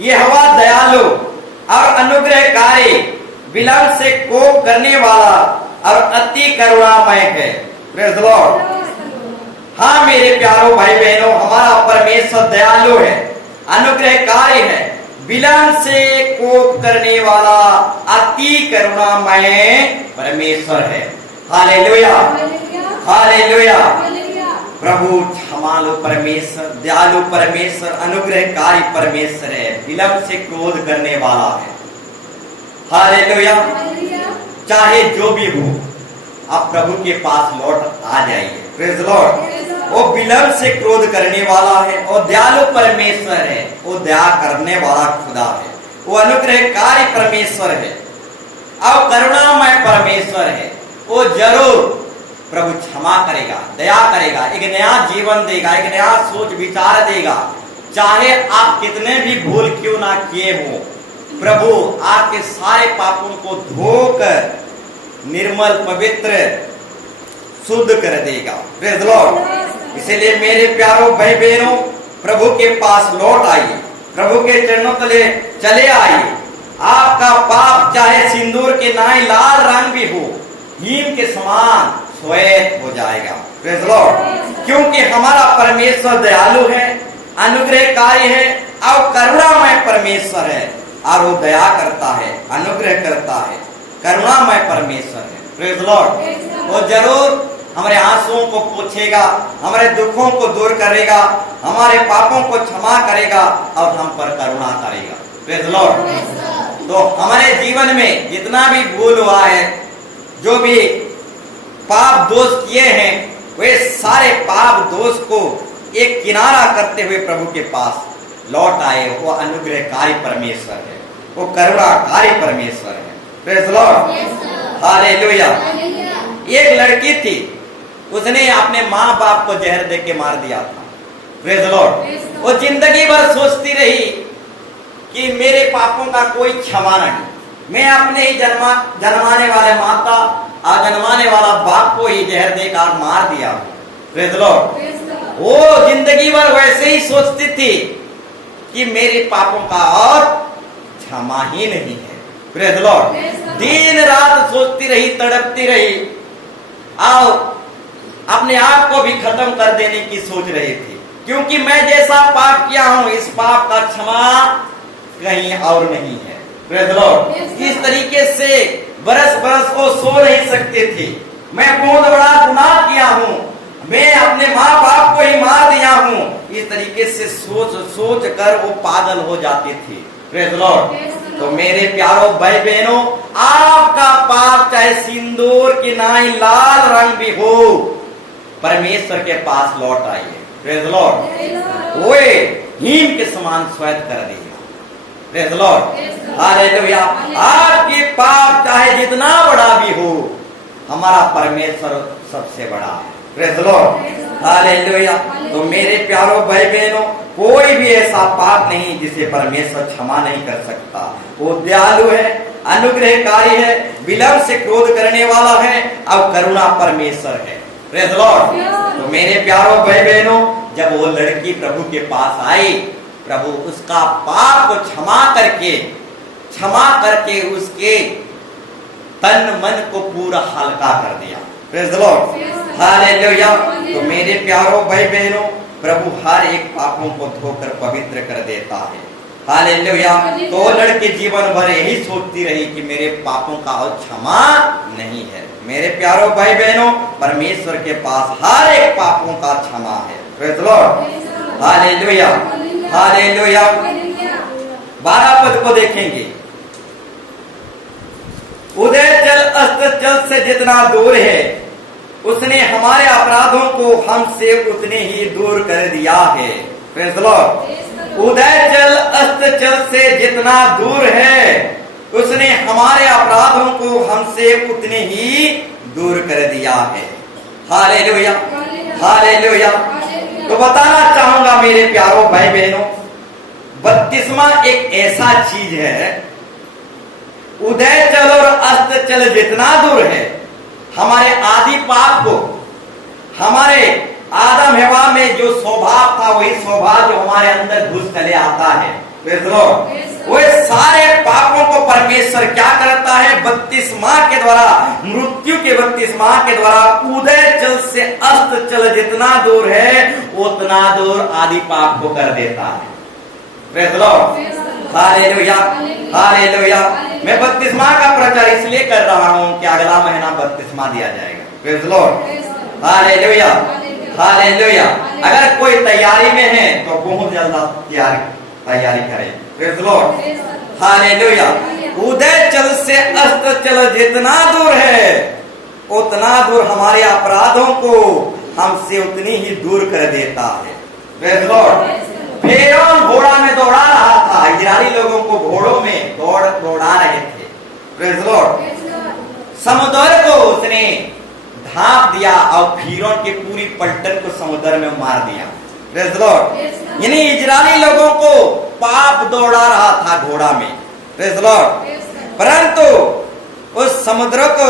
यहोवा दयालु और अनुग्रहकारी, विलंब से कोप करने वाला और अति करुणामय है। Praise the Lord. हाँ मेरे प्यारो भाई बहनों, हमारा परमेश्वर दयालु है, अनुग्रहकारी है, विलंब से कोप करने वाला अति करुणामय परमेश्वर है। Hallelujah, hallelujah. प्रभु क्षमालु परमेश्वर, दयालु परमेश्वर, अनुग्रहकारी परमेश्वर है, विलंब से क्रोध करने वाला है। हालेलुया। चाहे जो भी हो, आप प्रभु के पास लौट आ जाइए। Praise the Lord. वो विलंब से क्रोध करने वाला है, वो दयालु परमेश्वर है, वो दया करने वाला खुदा है, वो अनुग्रहकारी परमेश्वर है और करुणामय परमेश्वर है। वो जरूर प्रभु क्षमा करेगा, दया करेगा, एक नया जीवन देगा, एक नया सोच विचार देगा। चाहे आप कितने भी भूल क्यों ना किए हो, प्रभु आपके सारे पापों को धोकर निर्मल, पवित्र, शुद्ध कर देगा। Praise the Lord. इसलिए मेरे प्यारों भाई बहनों, प्रभु के पास लौट आइए, प्रभु के चरणों तले चले आइए। आपका पाप चाहे सिंदूर के नाई लाल रंग भी हो, हिम के समान श्वेत हो जाएगा। Praise the Lord. क्योंकि हमारा परमेश्वर दयालु है, अनुग्रहकारी है और करुणामय परमेश्वर है, और वो दया करता है, अनुग्रह करता है, करुणामय परमेश्वर है। Praise the Lord. वो जरूर हमारे आंसुओं को पोंछेगा, हमारे दुखों को दूर करेगा, हमारे पापों को क्षमा करेगा और हम पर करुणा करेगा। Praise the Lord. तो हमारे जीवन में जितना भी भूल हुआ है, जो भी पाप दोष किए हैं, वे सारे पाप दोष को एक किनारा करते हुए प्रभु के पास लौट आए। वो अनुग्रहकारी परमेश्वर है, वो करुणाकारी परमेश्वर है। Praise the Lord. हालेलुया। एक लड़की थी, उसने अपने माँ बाप को जहर दे के मार दिया था। Praise the Lord. वो जिंदगी भर सोचती रही कि मेरे पापों का कोई क्षमा नहीं, मैं अपने ही जन्माने वाले माता और जन्माने वाला बाप को ही जहर देकर मार दिया। Praise the Lord. वो जिंदगी भर वैसे ही सोचती थी कि मेरे पापों का और क्षमा ही नहीं है। Praise the Lord. दिन रात सोचती रही, तड़पती रही और अपने आप को भी खत्म कर देने की सोच रही थी, क्योंकि मैं जैसा पाप किया हूं, इस पाप का क्षमा कहीं और नहीं है। Praise the Lord. इस तरीके से बरस बरस वो सो नहीं सकते थे। मैं बहुत बड़ा गुनाह किया हूं, मैं अपने माँ बाप को ही मार दिया हूं। इस तरीके से सोच सोच कर वो पागल हो जाते थे। Praise the Lord. तो मेरे प्यारों भाई बहनों, आपका पाप चाहे सिंदूर की नाई लाल रंग भी हो, परमेश्वर के पास लौट आइए। Praise the Lord. वो हिम के समान श्वेत कर देगा। Praise the Lord. हालेलुया। आपके पाप चाहे जितना बड़ा भी हो, हमारा परमेश्वर सबसे बड़ा है। Praise the Lord. हालेलुया। तो मेरे प्यारों भाई बहनों, कोई भी ऐसा पाप नहीं जिसे परमेश्वर क्षमा नहीं कर सकता। वो दयालु है, अनुग्रहकारी है, विलंब से क्रोध करने वाला है और करुणा परमेश्वर है। Praise the Lord. तो मेरे प्यारों भाई बहनों, जब वो लड़की प्रभु के पास आई, प्रभु उसका पाप को क्षमा करके उसके तन मन को पूरा हल्का कर दिया। Praise the Lord. हालेलुया। तो मेरे प्यारों भाई बहनों, प्रभु हर एक पापों को धोकर पवित्र कर देता है। हालेलुया। तो लड़के जीवन भर यही सोचती रही कि मेरे पापों का और क्षमा नहीं है। मेरे प्यारों भाई बहनों, परमेश्वर के पास हर एक पापों का क्षमा है। Praise the Lord. Hallelujah, hallelujah. 12 पद को देखेंगे। उदय जल अस्त जल से जितना दूर है, उसने हमारे अपराधों को हमसे उतने ही दूर कर दिया है। Praise the Lord. उदय जल अस्त जल से जितना दूर है, उसने हमारे अपराधों को हमसे उतने ही दूर कर दिया है। Hallelujah, hallelujah. तो बताना चाहूंगा मेरे प्यारों भाई बहनों, बपतिस्मा एक ऐसा चीज है, उदय जल और अस्त जल जितना दूर है, हमारे आदि पाप को, हमारे आदम हवा में जो स्वभाव था, वही स्वभाव जो हमारे अंदर घुस चले आता है, प्रेज़ द लॉर्ड। वो सारे पापों को परमेश्वर क्या करता है? बपतिस्मा के द्वारा, मृत्यु के बपतिस्मा के द्वारा उदय जल से अस्त जल जितना दूर है उतना दूर आदि पाप को कर देता है। Praise the Lord, hallelujah, hallelujah. मैं बपतिस्मा का प्रचार इसलिए कर रहा हूं कि अगला महीना बपतिस्मा दिया जाएगा। Praise the Lord, hallelujah, hallelujah. अगर कोई तैयारी में है तो बहुत जल्द तैयारी करें। Praise the Lord, hallelujah. उदय जल से अस्त जल जितना दूर है उतना दूर हमारे अपराधों को हमसे उतनी ही दूर कर देता है। Praise the Lord. फिरौन घोड़ा में दौड़ा रहा था, इजरायली लोगों को घोड़ों में दौड़ा रहे थे। Praise the Lord. समुद्र को उसने ढांप दिया और फिरौन की पूरी पलटन को समुद्र में मार दिया। Praise the Lord. यानी इजरायली लोगों को पाप दौड़ा रहा था घोड़ा में। Praise the Lord. परंतु उस समुद्र को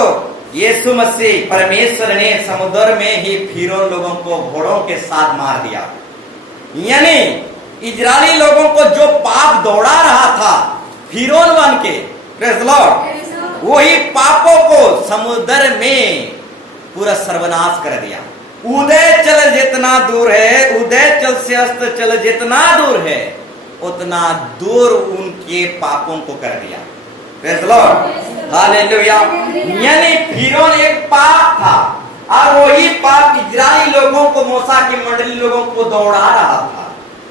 यीशु मसीह परमेश्वर ने समुद्र में ही फिरौन लोगों को घोड़ों के साथ मार दिया। यानी इजरायली लोगों को जो पाप दौड़ा रहा था फिरौन बन के, प्रेज़ द लॉर्ड, वही पापों को समुद्र में पूरा सर्वनाश कर दिया। उदय जल जितना दूर है, उदय जल से अस्त जल जितना दूर है उतना दूर उनके पापों को कर दिया। Praise the Lord, hallelujah. यानी फिरौन एक पाप था और वही पाप इजरायली लोगों को, मूसा की मंडली लोगों को दौड़ा रहा था,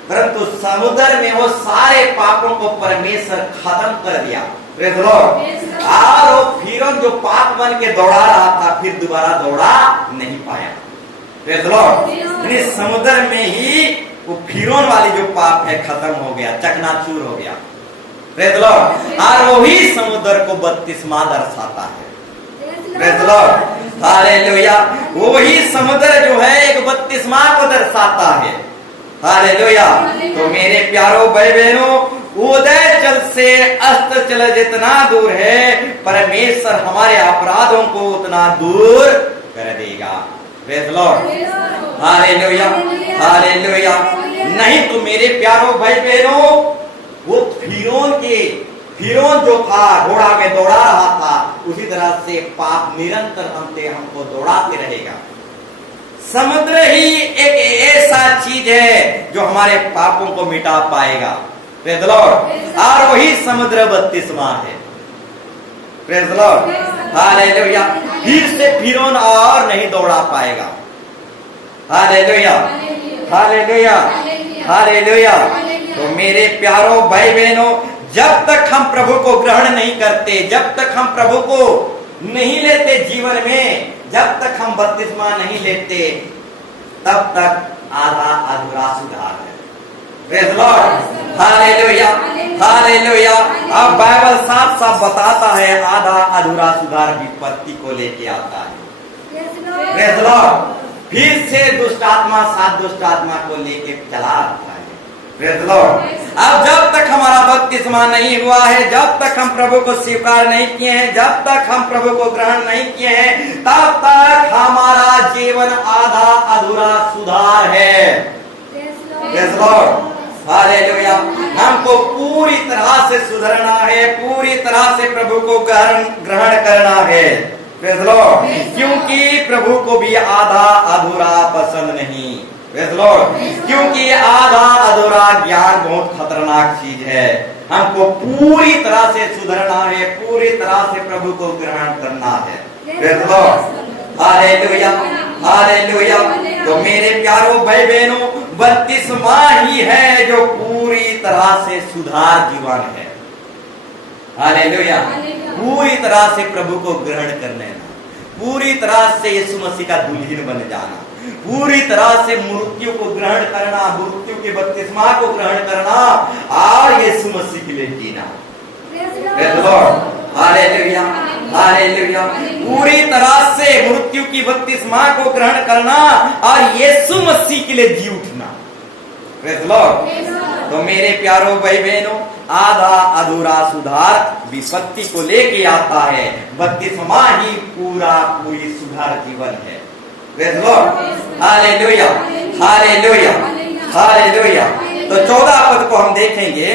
परंतु समुद्र में वो सारे पापों को परमेश्वर खत्म कर दिया। Praise the Lord. और वो फिरौन जो पाप बन के दौड़ा रहा था फिर दोबारा दौड़ा नहीं पाया। Praise the Lord. यानी समुद्र में ही वो फिरौन वाली जो पाप है खत्म हो गया, चकनाचूर हो गया। Praise the Lord. और वही समुद्र को बपतिस्मा दर्शाता है। Praise the Lord, hallelujah. वही समुद्र जो है एक बपतिस्मा को दर्शाता है। हालेलुया। तो मेरे प्यारों भाई बहनों, उदय जल से अस्त जल जितना दूर है परमेश्वर हमारे अपराधों को उतना दूर कर देगा। Praise the Lord, hallelujah, hallelujah. नहीं तो मेरे प्यारों भाई बहनों, वो फिरौन जो था घोड़ा में दौड़ा रहा था उसी तरह से पाप निरंतर हमको दौड़ाते रहेगा। समुद्र ही एक ऐसा चीज है जो हमारे पापों को मिटा पाएगा। Praise the Lord. और वही समुद्र बपतिस्मा है। Praise the Lord, hallelujah. फिर से फिरौन और नहीं दौड़ा पाएगा। Hallelujah, hallelujah, hallelujah. तो मेरे प्यारों भाई बहनों, जब तक हम प्रभु को ग्रहण नहीं करते, जब तक हम प्रभु को नहीं लेते जीवन में, जब तक हम बपतिस्मा नहीं लेते, तब तक आधा अधूरा सुधार है। Praise the Lord, hallelujah, hallelujah. अब बाइबल साफ साफ बताता है आधा अधूरा सुधार विपत्ति को लेके आता है। Praise the Lord. फिर से दुष्ट आत्मा सात दुष्ट आत्मा को लेके चला आता है। Praise the Lord. अब जब तक हमारा बपतिस्मा नहीं हुआ है, जब तक हम प्रभु को स्वीकार नहीं किए हैं, जब तक हम प्रभु को ग्रहण नहीं किए हैं, तब तक हमारा जीवन आधा अधूरा सुधार है। Praise the Lord, hallelujah. हमको पूरी तरह से सुधरना है, पूरी तरह से प्रभु को ग्रहण करना है। Praise the Lord. क्योंकि प्रभु को भी आधा अधूरा पसंद नहीं। Praise the Lord. क्योंकि आधा अधूरा ज्ञान बहुत खतरनाक चीज है। हमको पूरी तरह से सुधरना है, पूरी तरह से प्रभु को ग्रहण करना है। Praise the Lord, hallelujah, hallelujah. तो मेरे प्यारों भाई बहनों, बपतिस्मा ही है जो पूरी तरह से सुधार जीवन है। हालेलुया। पूरी तरह से प्रभु को ग्रहण कर लेना, पूरी तरह से यीशु मसीह का दुल्हन बन जाना, पूरी तरह से मृत्यु को ग्रहण करना, मृत्यु के बपतिस्मा को ग्रहण करना और यीशु मसीह के लिए जीना। Praise the Lord, hallelujah, hallelujah. पूरी तरह से मृत्यु की बपतिस्मा को ग्रहण करना और यीशु मसीह के लिए जी उठना। Praise the Lord. तो मेरे प्यारों भाई बहनों, आधा अधूरा सुधार विपत्ति को लेके आता है, बपतिस्मा ही पूरी सुधार जीवन है। Praise the Lord, hallelujah, hallelujah, hallelujah. तो 14 पद को हम देखेंगे।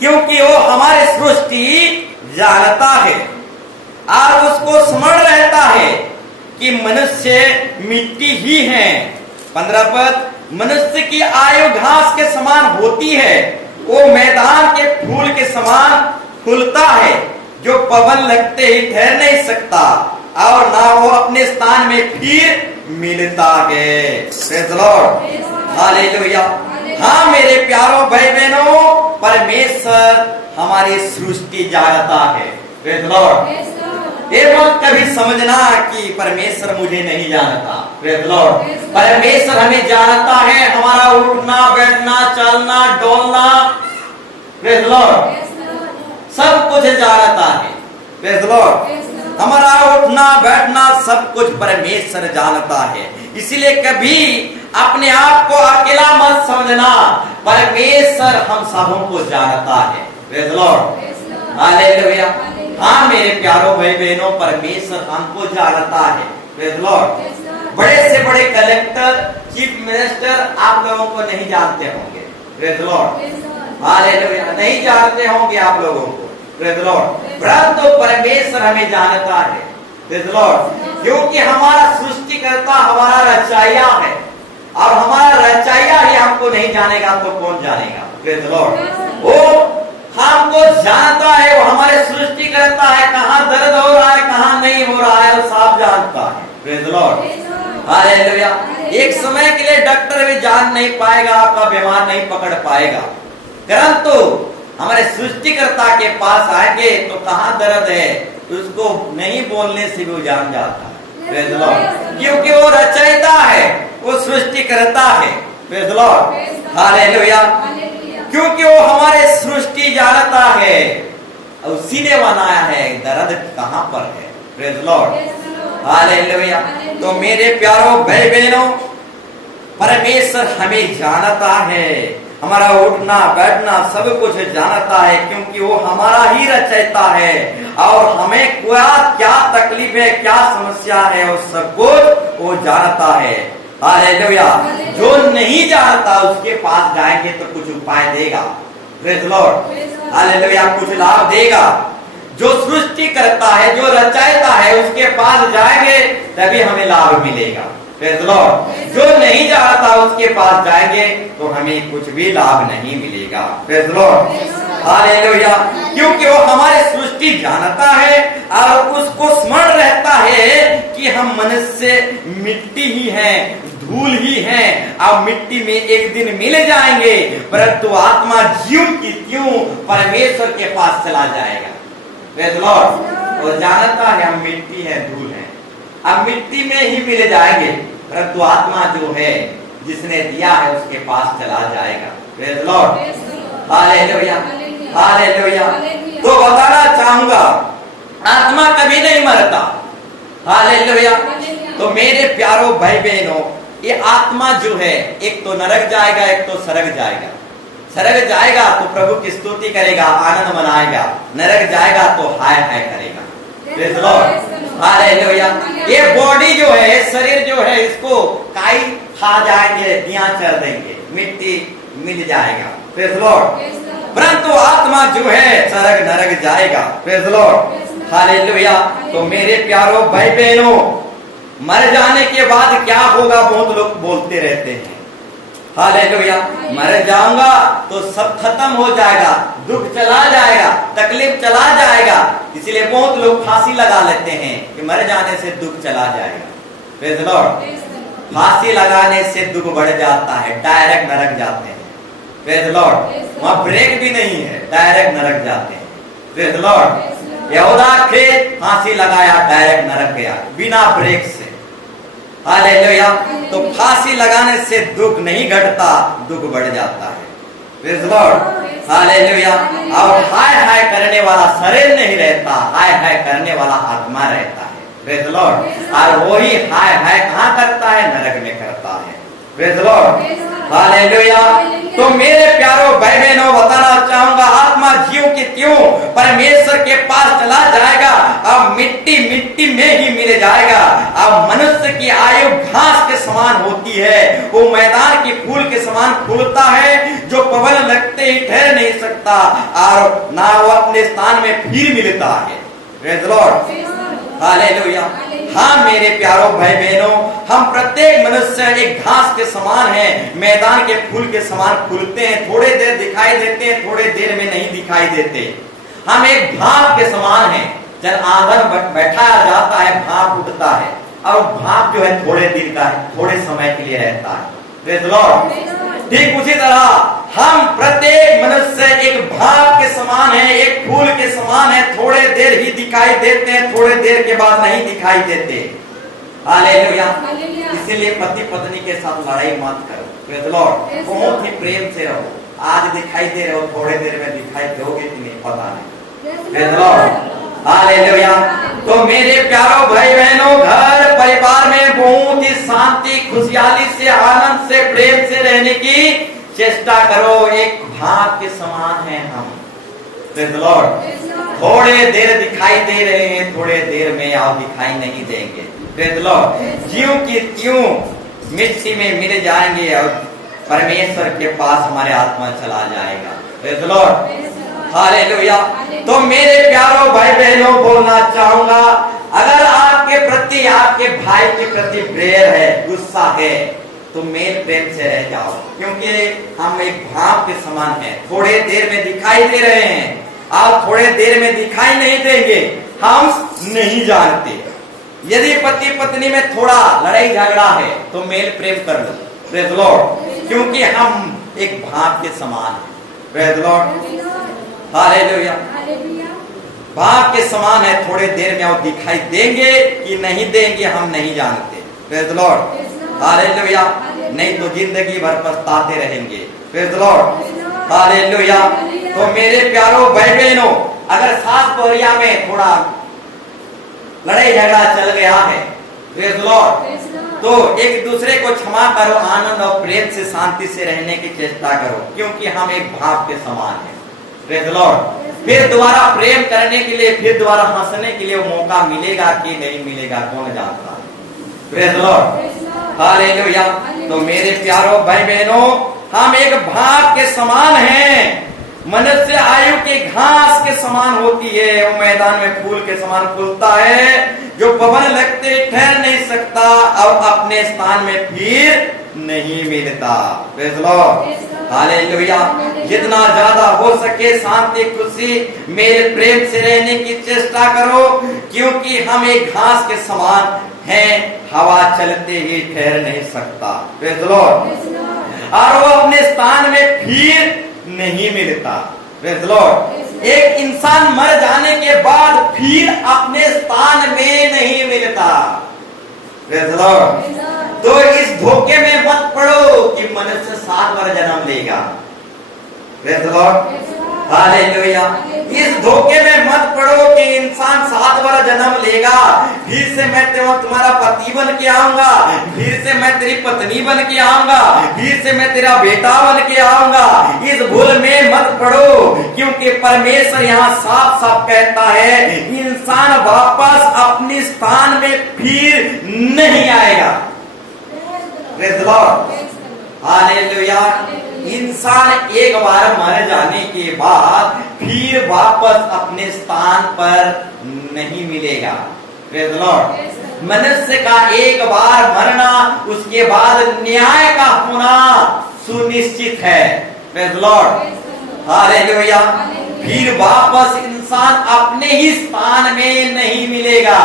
क्योंकि वो हमारे सृष्टि जानता है और उसको स्मरण रहता है कि मनुष्य मिट्टी ही है। 15 पद, मनुष्य की आयु घास के समान होती है, वो मैदान के फूल के समान खुलता है, जो पवन लगते ही ठहर नहीं सकता और ना वो अपने स्थान में फिर मिलता है। Praise the Lord, hallelujah. हाँ मेरे प्यारों भाई बहनों, परमेश्वर हमारी सृष्टि जानता है। Praise the Lord. ये मत कभी समझना कि परमेश्वर मुझे नहीं जानता। Praise the Lord. परमेश्वर हमें जानता है, हमारा उठना बैठना चलना डोलना, प्रेज़ द लॉर्ड, सब कुछ जानता है। Praise the Lord. हमारा उठना बैठना सब कुछ परमेश्वर जानता है। इसलिए कभी अपने आप को अकेला मत समझना, परमेश्वर हम सबों को जानता है। Praise the Lord, hallelujah. हाँ मेरे प्यारों भाई बहनों, परमेश्वर हमको जानता है। Praise the Lord. बड़े से बड़े कलेक्टर, चीफ मिनिस्टर आप लोगों को नहीं जानते होंगे। प्रेज़ द लॉर्ड, हालेलुया, नहीं जानते होंगे आप लोगों को। Praise the Lord. परंतु परमेश्वर हमें जानता है। Praise the Lord. क्योंकि हमारा सृष्टिकर्ता हमारा रचैया है, और हमारा रचैया ही हमको नहीं जानेगा तो कौन जानेगा। Praise the Lord. वो हमको जानता है, वो हमारे सृष्टि करता है, कहाँ दर्द हो रहा है कहाँ नहीं हो रहा है वो सब जानता है। Praise the Lord, hallelujah. एक समय के लिए डॉक्टर भी जान नहीं पाएगा, आपका बीमार नहीं पकड़ पाएगा, परंतु हमारे सृष्टिकर्ता के पास आएंगे तो कहाँ दर्द है उसको नहीं बोलने से भी वो जान जाता है। Praise the Lord. क्योंकि वो रचयिता है, वो सृष्टि करता है। Praise the Lord, hallelujah. क्योंकि वो हमारे सृष्टि जानता है, उसी ने बनाया है, दर्द कहाँ पर है। Praise the Lord, hallelujah. तो मेरे प्यारों भाई बहनों, परमेश्वर हमें जानता है, हमारा उठना बैठना सब कुछ जानता है, क्योंकि वो हमारा ही रचयिता है और हमें क्या तकलीफ है क्या समस्या है वो सब कुछ वो जानता है। हालेलुया। जो नहीं जानता उसके पास जाएंगे तो कुछ उपाय देगा। प्रेज़ द लॉर्ड, हालेलुया, कुछ लाभ देगा। जो सृष्टि करता है, जो रचयिता है, उसके पास जाएंगे तभी हमें लाभ मिलेगा। Praise the Lord. जो नहीं जानता उसके पास जाएंगे तो हमें कुछ भी लाभ नहीं मिलेगा। Praise the Lord, hallelujah. क्योंकि वो हमारे सृष्टि जानता है और उसको स्मरण रहता है कि हम मनुष्य मिट्टी ही हैं, धूल ही हैं और मिट्टी में एक दिन मिल जाएंगे, परंतु आत्मा ज्यों की त्यों परमेश्वर के पास चला जाएगा। Praise the Lord. वो जानता है हम मिट्टी है, धूल है, अब मिट्टी में ही मिल जाएंगे, परंतु आत्मा जो है जिसने दिया है उसके पास चला जाएगा। Praise the Lord, hallelujah, hallelujah. तो बताना चाहूंगा आत्मा कभी नहीं मरता। हालेलुया। तो मेरे प्यारों भाई बहनों, ये आत्मा जो है एक तो नरक जाएगा, एक तो स्वर्ग जाएगा। स्वर्ग जाएगा तो प्रभु की स्तुति करेगा, आनंद मनाएगा, नरक जाएगा तो हाय हाय करेगा। Praise the Lord, hallelujah. ये बॉडी जो है, शरीर जो है, इसको काई खा जाएंगे, दिया चर देंगे, मिट्टी मिल जाएगा। Praise the Lord. परंतु आत्मा जो है स्वर्ग नरक जाएगा। Praise the Lord, hallelujah. तो मेरे प्यारों भाई बहनों, मर जाने के बाद क्या होगा बहुत लोग बोलते रहते हैं। हालेलुया। मर जाऊंगा तो सब खत्म हो जाएगा, दुख चला जाएगा, तकलीफ चला जाएगा, इसलिए बहुत लोग फांसी लगा लेते हैं कि मर जाने से दुख चला जाएगा। Praise the Lord. फांसी लगाने से दुख बढ़ जाता है, डायरेक्ट नरक जाते हैं। Praise the Lord. वहां ब्रेक भी नहीं है, डायरेक्ट नरक जाते हैं। Praise the Lord. यहूदा खेत फांसी लगाया, डायरेक्ट नरक गया बिना ब्रेक से। हालेलुया। तो फांसी लगाने से दुख नहीं घटता, दुख बढ़ जाता है। Praise the Lord, hallelujah. और हाय हाय करने वाला शरीर नहीं रहता, हाय हाय करने वाला आत्मा रहता है। Praise the Lord. और वही हाय हाय कहाँ करता है? नरक में करता है। Praise the Lord, hallelujah. तो मेरे प्यारों भाई बहनों, बताना चाहूंगा आत्मा ज्यों की त्यों परमेश्वर के पास चला जाएगा, अब मिट्टी मिट्टी में ही मिल जाएगा। अब मनुष्य की आयु घास के समान होती है, वो मैदान के फूल के समान फूलता है, जो पवन लगते ही ठहर नहीं सकता और ना वो अपने स्थान में फिर मिलता है। Praise the Lord, hallelujah. हाँ मेरे प्यारो भाई बहनों, हम प्रत्येक मनुष्य एक घास के समान है, मैदान के फूल के समान फूलते हैं, थोड़े देर दिखाई देते हैं, थोड़े देर में नहीं दिखाई देते। हम एक भाप के समान हैं, जब आंगन बैठाया जाता है भाप उठता है, और भाप जो है थोड़े दिन का है, थोड़े समय के लिए रहता है। Praise the Lord. ठीक उसी तरह हम प्रत्येक मनुष्य एक भाप के समान है, एक फूल के समान है, थोड़े देर ही दिखाई देते हैं, थोड़े देर के बाद नहीं दिखाई देते। हालेलुया। इसीलिए पति पत्नी के साथ लड़ाई मत करो। Praise the Lord. बहुत ही प्रेम से रहो। आज दिखाई दे रहे हो, थोड़े देर में दिखाई दोगे कि नहीं पता नहीं। Praise the Lord, hallelujah. तो मेरे प्यारो भाई बहनों, घर परिवार में बहुत ही शांति, खुशहाली से, आनंद से, प्रेम से रहने की चेष्टा करो। एक भाप के समान है हम। Praise the Lord. थोड़े देर दिखाई दे रहे हैं, थोड़े देर में आप दिखाई नहीं देंगे। Praise the Lord. ज्यों की त्यों मिट्टी में मिल जाएंगे और परमेश्वर के पास हमारे आत्मा चला जाएगा। Praise the Lord, hallelujah. तो मेरे प्यारो भाई बहनों, बोलना चाहूंगा, अगर आपके प्रति, आपके भाई के प्रति प्रेम है, गुस्सा है, तो मेल प्रेम से रह जाओ, क्योंकि हम एक भाप के समान हैं। थोड़े देर में दिखाई दे रहे हैं, आप थोड़े देर में दिखाई नहीं देंगे, हम नहीं जानते। यदि पति पत्नी में थोड़ा लड़ाई झगड़ा है तो मेल प्रेम कर लो। Praise the Lord. क्योंकि हम एक भाप के समान हैं। Praise the Lord, hallelujah. भाप के समान है, थोड़े देर में आप दिखाई देंगे कि नहीं देंगे हम नहीं जानते। Praise the Lord, hallelujah. नहीं तो जिंदगी भर पछताते रहेंगे। Praise the Lord, hallelujah. तो मेरे प्यारो भाई बहनों, अगर सास बहुरिया में थोड़ा लड़ाई झगड़ा चल गया है, प्रेज़ द लॉर्ड, तो एक दूसरे को क्षमा करो, आनंद और प्रेम से, शांति से रहने की चेष्टा करो, क्योंकि हम एक भाप के समान हैं। Praise the Lord. फिर दोबारा प्रेम करने के लिए, फिर दोबारा हंसने के लिए मौका मिलेगा कि नहीं मिलेगा, कौन जानता है। Praise the Lord, hallelujah. तो मेरे प्यारो भाई बहनों, हम एक भाप के समान हैं। मनुष्य आयु के घास के समान होती है, वो मैदान में फूल के समान फूलता है, जो पवन लगते ठहर नहीं सकता और अपने स्थान में फिर नहीं मिलता। Praise the Lord, hallelujah. जितना ज्यादा हो सके शांति, खुशी, मेल प्रेम से रहने की चेष्टा करो, क्योंकि हम एक घास के समान हैं, हवा चलते ही ठहर नहीं सकता। Praise the Lord. और वो अपने स्थान में फिर नहीं मिलता। Praise the Lord. एक इंसान मर जाने के बाद फिर अपने स्थान में नहीं मिलता। Praise the Lord. तो इस धोखे में मत पड़ो कि मनुष्य 7 बार जन्म लेगा। Praise the Lord, hallelujah. इस धोखे में मत पड़ो कि इंसान 7 बार जन्म लेगा, फिर से मैं तुम्हारा पति बन के आऊंगा, फिर से मैं तेरी पत्नी बन के आऊंगा, फिर से मैं तेरा बेटा बन के आऊंगा। इस भूल में मत पड़ो, क्योंकि परमेश्वर यहाँ साफ साफ कहता है, इंसान वापस अपने स्थान में फिर नहीं आएगा। Praise the Lord, hallelujah. इंसान एक बार मर जाने के बाद फिर वापस अपने स्थान पर नहीं मिलेगा। Praise the Lord. मनुष्य का एक बार मरना, उसके बाद न्याय का होना सुनिश्चित है। Praise the Lord, hallelujah. फिर वापस इंसान अपने ही स्थान में नहीं मिलेगा।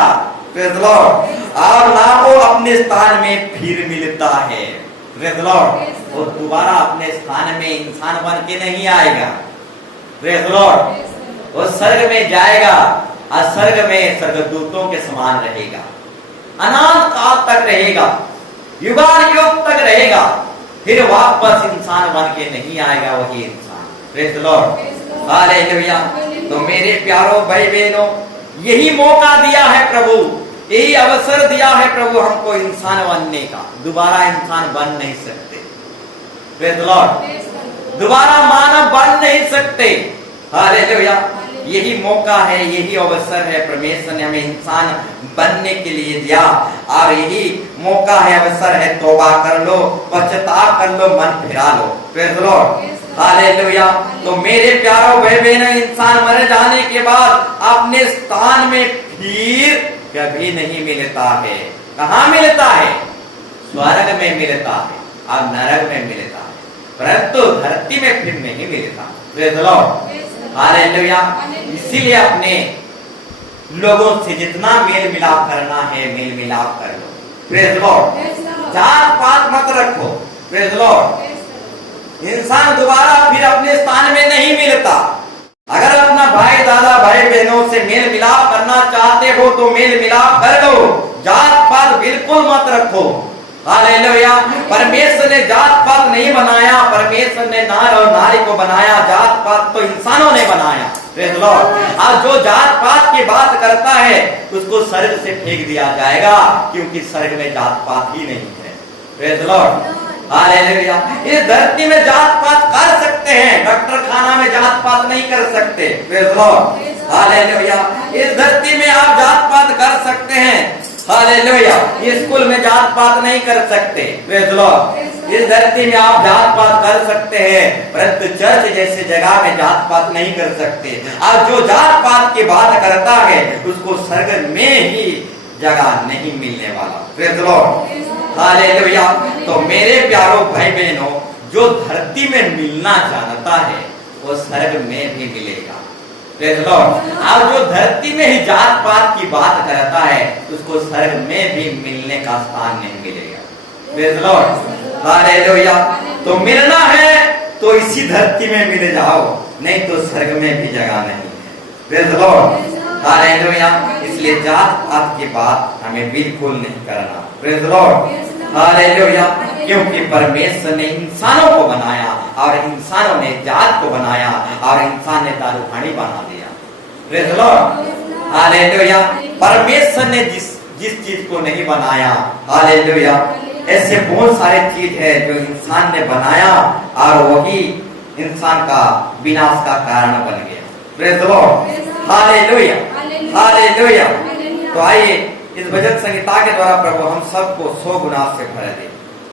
Praise the Lord. और ना वो अपने स्थान में फिर मिलता है। Praise the Lord. वो दोबारा अपने स्थान में इंसान बन के नहीं आएगा। Praise the Lord. वो स्वर्ग में जाएगा और स्वर्ग में स्वर्गदूतों के समान रहेगा, अनंत काल तक रहेगा, युगान युग तक रहेगा, फिर वापस इंसान बन के नहीं आएगा वही इंसान। Praise the Lord, hallelujah. तो मेरे प्यारो भाई बहनों, यही मौका दिया है प्रभु, यही अवसर दिया है प्रभु हमको इंसान बनने का। दोबारा इंसान बन नहीं सकते। Praise the Lord. दोबारा मानव बन नहीं सकते। हालेलुया। यही मौका है, यही अवसर है परमेश्वर ने हमें इंसान बनने के लिए दिया। और यही मौका है, अवसर है, तौबा कर लो, पश्चाताप कर लो, मन फिरा लो। Praise the Lord, hallelujah. तो मेरे प्यारों भाई बहनों, इंसान मर जाने के बाद अपने स्थान में फिर कभी नहीं मिलता है। कहाँ मिलता है? स्वर्ग में मिलता है और नरक में मिलता है, परंतु धरती में फिर नहीं मिलता। Praise the Lord, hallelujah. इसीलिए अपने लोगों से जितना मेल मिलाप करना है, मेल मिलाप कर लो। प्रेज़ द लॉर्ड, जात पात मत रखो। प्रेज़ द लॉर्ड, इंसान दोबारा फिर अपने स्थान में नहीं मिलता। अगर अपना भाई दादा भाई बहनों से मेल मिलाप करना चाहते हो तो मेल मिलाप कर लो, जात पात बिल्कुल मत रखो। हालेलुया। परमेश्वर ने जात पात नहीं बनाया, परमेश्वर ने नार और नारी को बनाया, जात पात तो इंसानों ने बनाया। प्रेज़ द लॉर्ड, आज जो जात पात की बात करता है उसको स्वर्ग से फेंक दिया जाएगा, क्योंकि स्वर्ग में जात पात ही नहीं है। Praise the Lord, hallelujah. इस धरती में जात पात कर सकते हैं, डॉक्टर खाना में जात पात नहीं कर सकते। Praise the Lord, hallelujah. इस धरती में आप जात पात कर सकते हैं, हालेलुया। स्कूल में जात पात नहीं कर सकते। प्रेज़ द लॉर्ड, इस धरती में आप जात पात कर सकते हैं, परंतु चर्च जैसे जगह में जात पात नहीं कर सकते। और जो जात पात की बात करता है उसको स्वर्ग में ही जगह नहीं मिलने वाला। Praise the Lord, hallelujah. तो मेरे प्यारों भाई बहनों, जो धरती में मिलना जानता है वो स्वर्ग में भी मिलेगा। प्रेज़ द लॉर्ड, और जो धरती में ही जात पात की बात करता है उसको स्वर्ग में भी मिलने का स्थान नहीं मिलेगा। Praise the Lord, hallelujah. तो मिलना है तो इसी धरती में मिल जाओ, नहीं तो स्वर्ग में भी जगह नहीं है। Praise the Lord, hallelujah. इसलिए जात पात की बात हमें बिल्कुल नहीं करना। Praise the Lord, hallelujah. क्योंकि परमेश्वर ने इंसानों को बनाया और इंसानों ने जात को बनाया और इंसान ने दारूखानी बना दिया। Praise the Lord, hallelujah. परमेश्वर ने जिस चीज को नहीं बनाया, हालेलुया, ऐसे बहुत सारे चीज है जो इंसान ने बनाया और वही इंसान का विनाश का कारण बन गया। Praise the Lord, hallelujah, hallelujah. तो आइए इस भजन संहिता के द्वारा प्रभु हम सबको 100 गुना से भर दे।